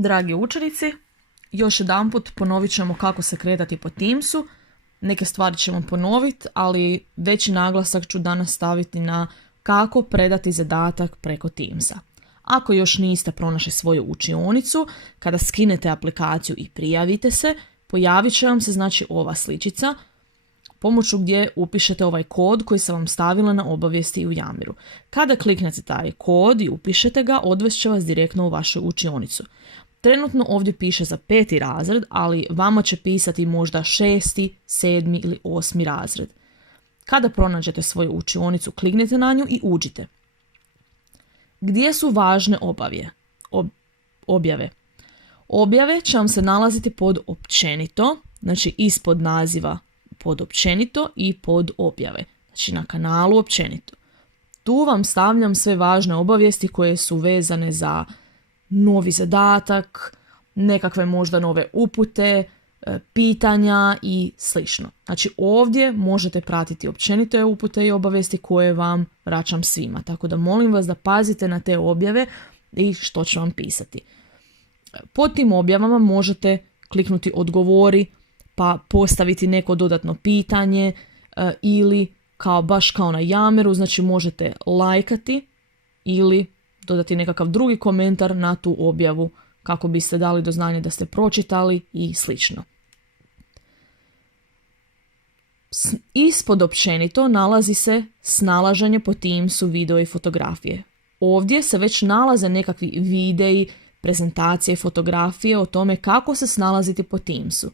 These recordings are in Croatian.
Dragi učenici, još jedanput ponovit ćemo kako se kretati po Teamsu. Neke stvari ćemo ponoviti, ali veći naglasak ću danas staviti na kako predati zadatak preko Teamsa. Ako još niste pronašli svoju učionicu, kada skinete aplikaciju i prijavite se, pojavit će vam se ova sličica pomoću gdje upišete ovaj kod koji sam vam stavila na obavijesti u Yamiru. Kada kliknete taj kod i upišete ga, odvest će vas direktno u vašu učionicu. Trenutno ovdje piše za 5. razred, ali vama će pisati možda 6., 7. ili 8. razred. Kada pronađete svoju učionicu, kliknite na nju i uđite. Gdje su važne objave? Objave će vam se nalaziti pod općenito, znači ispod naziva pod općenito i pod objave, znači na kanalu općenito. Tu vam stavljam sve važne obavijesti koje su vezane za novi zadatak, nekakve možda nove upute, pitanja i slično. Znači ovdje možete pratiti općenite upute i obavijesti koje vam vraćam svima. Tako da molim vas da pazite na te objave i što će vam pisati. Pod tim objavama možete kliknuti odgovori pa postaviti neko dodatno pitanje ili baš kao na Yamiru, znači možete lajkati ili dodati nekakav drugi komentar na tu objavu kako biste dali do znanja da ste pročitali i slično. Ispod općenito nalazi se snalaženje po Teamsu, video i fotografije. Ovdje se već nalaze nekakvi videi, prezentacije i fotografije o tome kako se snalaziti po Teamsu.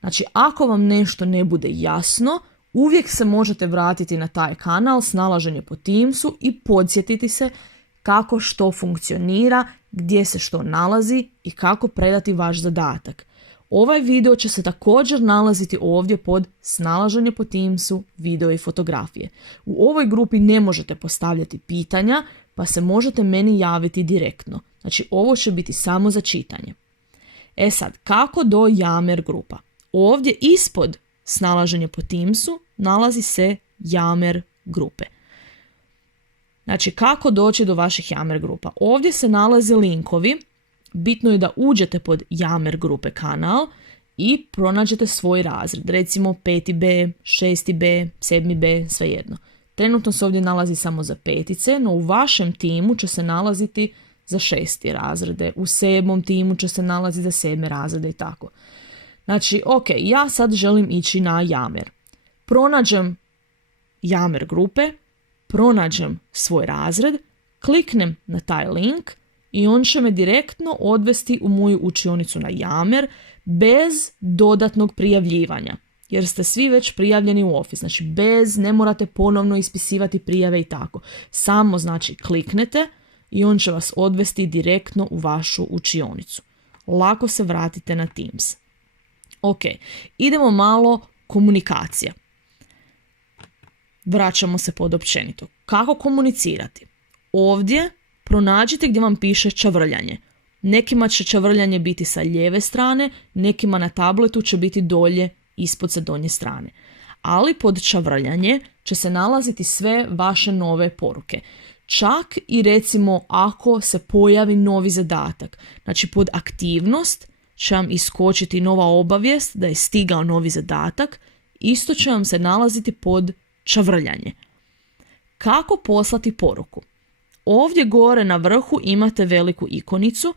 Znači, ako vam nešto ne bude jasno, uvijek se možete vratiti na taj kanal snalaženje po Teamsu i podsjetiti se kako što funkcionira, gdje se što nalazi i kako predati vaš zadatak. Ovaj video će se također nalaziti ovdje pod snalaženje po Teamsu, video i fotografije. U ovoj grupi ne možete postavljati pitanja, pa se možete meni javiti direktno. Znači, ovo će biti samo za čitanje. Sad, kako do Yammer grupa? Ovdje ispod snalaženje po Teamsu nalazi se Yammer grupe. Znači, kako doći do vaših Yammer grupa? Ovdje se nalaze linkovi. Bitno je da uđete pod Yammer grupe kanal i pronađete svoj razred. Recimo 5B, 6B, 7B, svejedno. Trenutno se ovdje nalazi samo za 5-ice, no u vašem timu će se nalaziti za 6. razrede. U 7. timu će se nalaziti za 7. razrede i tako. Znači, ja sad želim ići na Yammer. Pronađem Yammer grupe, pronađem svoj razred, kliknem na taj link i on će me direktno odvesti u moju učionicu na Yammer bez dodatnog prijavljivanja. Jer ste svi već prijavljeni u Office. Znači, ne morate ponovno ispisivati prijave i tako. Samo, znači, kliknete i on će vas odvesti direktno u vašu učionicu. Lako se vratite na Teams. Idemo malo komunikacija. Vraćamo se pod općenito. Kako komunicirati? Ovdje pronađite gdje vam piše čavrljanje. Nekima će čavrljanje biti sa lijeve strane, nekima na tabletu će biti dolje ispod sa donje strane. Ali pod čavrljanje će se nalaziti sve vaše nove poruke. Čak i recimo ako se pojavi novi zadatak. Znači pod aktivnost će vam iskočiti nova obavijest da je stigao novi zadatak. Isto će vam se nalaziti pod čavrljanje. Kako poslati poruku? Ovdje gore na vrhu imate veliku ikonicu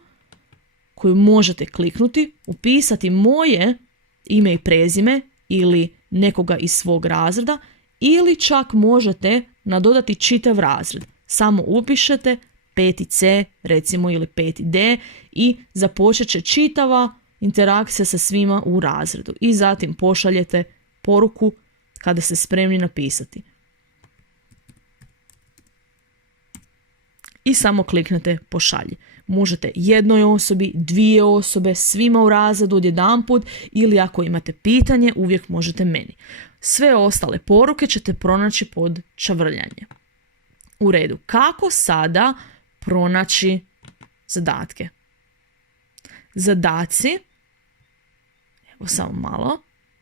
koju možete kliknuti, upisati moje ime i prezime ili nekoga iz svog razreda ili čak možete nadodati čitav razred. Samo upišete 5C recimo ili 5D i započet će čitava interakcija sa svima u razredu i zatim pošaljete poruku kada ste spremni napisati. I samo kliknete pošalji. Možete jednoj osobi, 2 osobe, svima u razredu odjedanput ili ako imate pitanje uvijek možete meni. Sve ostale poruke ćete pronaći pod čavrljanje. U redu, kako sada pronaći zadatke? Zadaci, evo samo malo,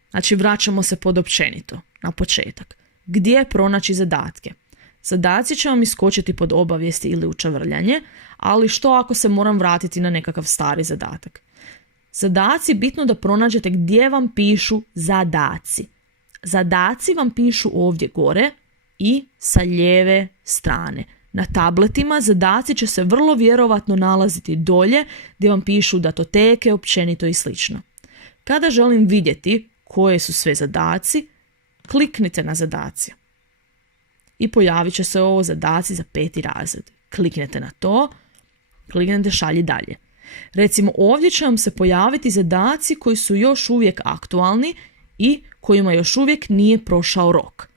znači vraćamo se pod općenito na početak. Gdje pronaći zadatke? Zadaci će vam iskočiti pod obavijesti ili učavrljanje, ali što ako se moram vratiti na nekakav stari zadatak? Zadaci, bitno da pronađete gdje vam pišu zadaci. Zadaci vam pišu ovdje gore i sa lijeve strane. Na tabletima zadaci će se vrlo vjerovatno nalaziti dolje gdje vam pišu datoteke, općenito i slično. Kada želim vidjeti koje su sve zadaci, kliknite na zadaci. I pojavit će se ovo zadaci za 5. razred. Kliknete na to, kliknete šalji dalje. Recimo ovdje će vam se pojaviti zadaci koji su još uvijek aktualni i kojima još uvijek nije prošao rok.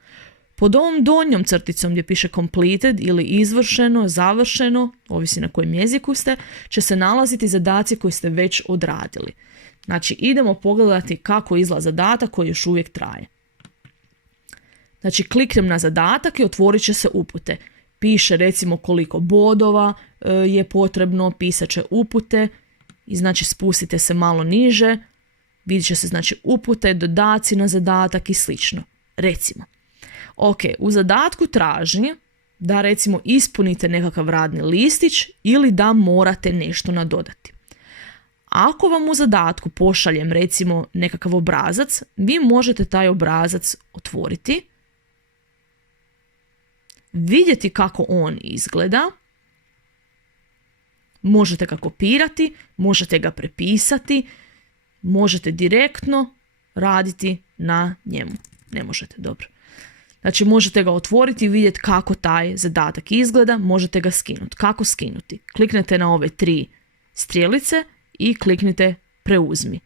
Pod ovom donjom crticom gdje piše completed ili izvršeno, završeno, ovisi na kojem jeziku ste, će se nalaziti zadaci koji ste već odradili. Znači idemo pogledati kako izgleda zadatak koji još uvijek traje. Znači kliknem na zadatak i otvorit će se upute. Piše recimo koliko bodova je potrebno, pisat će upute i znači spustite se malo niže, vidjet će se znači upute, dodaci na zadatak i slično. Recimo, ok, u zadatku traži da recimo ispunite nekakav radni listić ili da morate nešto nadodati. Ako vam u zadatku pošaljem recimo nekakav obrazac, vi možete taj obrazac otvoriti, vidjeti kako on izgleda, možete ga kopirati, možete ga prepisati, možete direktno raditi na njemu. Ne možete, dobro. Znači možete ga otvoriti i vidjeti kako taj zadatak izgleda, možete ga skinuti. Kako skinuti? Kliknete na ove 3 strijelice i kliknite preuzmi.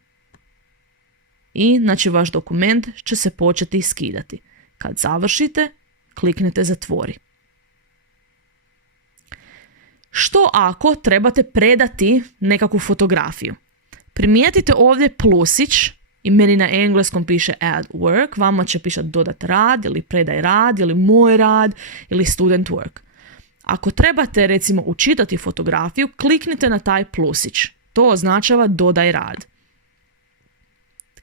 I znači vaš dokument će se početi skidati. Kad završite, kliknete zatvori. Što ako trebate predati nekakvu fotografiju? Primijetite ovdje plusić i meni na engleskom piše add work, vama će pišati dodat rad ili predaj rad ili moj rad ili student work. Ako trebate recimo učitati fotografiju, kliknite na taj plusić. To označava dodaj rad.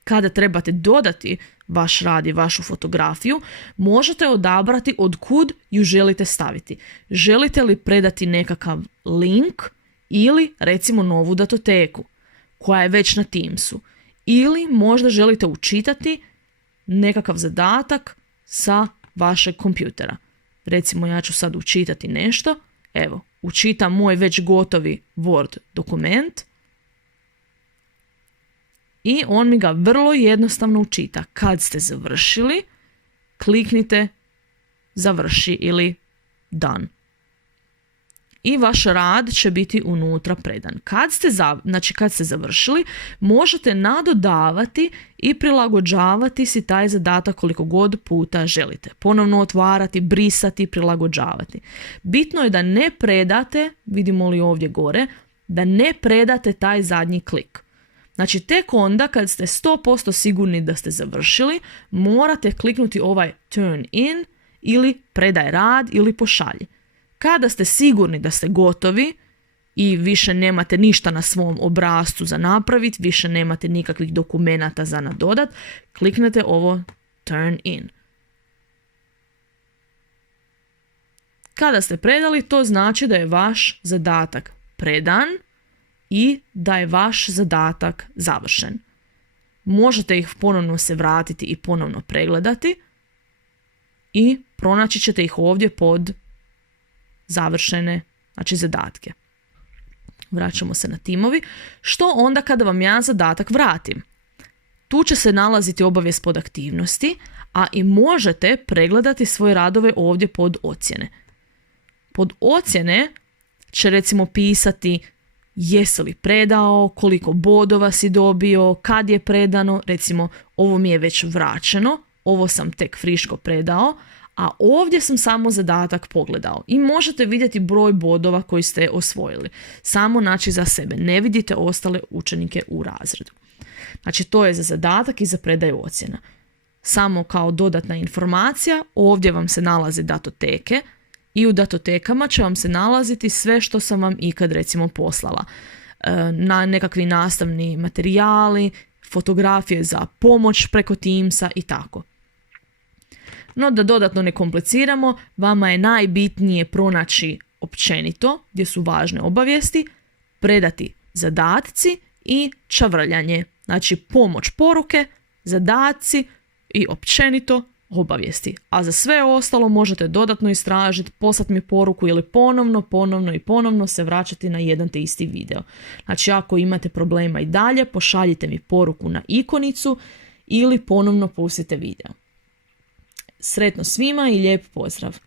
Kada trebate dodati vaš rad i vašu fotografiju, možete odabrati od kud ju želite staviti. Želite li predati nekakav link ili recimo novu datoteku koja je već na Teamsu. Ili možda želite učitati nekakav zadatak sa vašeg kompjutera. Recimo ja ću sad učitati nešto. Evo, učitam moj već gotovi Word dokument. I on mi ga vrlo jednostavno učita. Kad ste završili, kliknite završi ili done. I vaš rad će biti unutra predan. Kad ste završili, možete nadodavati i prilagođavati si taj zadatak koliko god puta želite. Ponovno otvarati, brisati, prilagođavati. Bitno je da ne predate, vidimo li ovdje gore, da ne predate taj zadnji klik. Znači tek onda kad ste 100% sigurni da ste završili, morate kliknuti ovaj turn in ili predaj rad ili pošalji. Kada ste sigurni da ste gotovi i više nemate ništa na svom obrascu za napraviti, više nemate nikakvih dokumenata za nadodat, kliknete ovo turn in. Kada ste predali, to znači da je vaš zadatak predan i da je vaš zadatak završen. Možete ih ponovno se vratiti i ponovno pregledati i pronaći ćete ih ovdje pod završene, znači zadatke. Vraćamo se na timovi. Što onda kada vam ja zadatak vratim? Tu će se nalaziti obavijest pod aktivnosti, a i možete pregledati svoje radove ovdje pod ocjene. Pod ocjene će recimo pisati jesi li predao, koliko bodova si dobio, kad je predano, recimo ovo mi je već vraćeno, ovo sam tek friško predao, a ovdje sam samo zadatak pogledao i možete vidjeti broj bodova koji ste osvojili. Samo znači za sebe, ne vidite ostale učenike u razredu. Znači to je za zadatak i za predaju ocjena. Samo kao dodatna informacija, ovdje vam se nalaze datoteke i u datotekama će vam se nalaziti sve što sam vam ikad recimo poslala. Na nekakvi nastavni materijali, fotografije za pomoć preko Teamsa i tako. No da dodatno ne kompliciramo, vama je najbitnije pronaći općenito gdje su važne obavijesti, predati zadatci i čavrljanje. Znači pomoć poruke, zadaci i općenito obavijesti. A za sve ostalo možete dodatno istražiti, poslati mi poruku ili ponovno se vraćati na jedan te isti video. Znači ako imate problema i dalje, pošaljite mi poruku na ikonicu ili ponovno pustite video. Sretno svima i lijep pozdrav!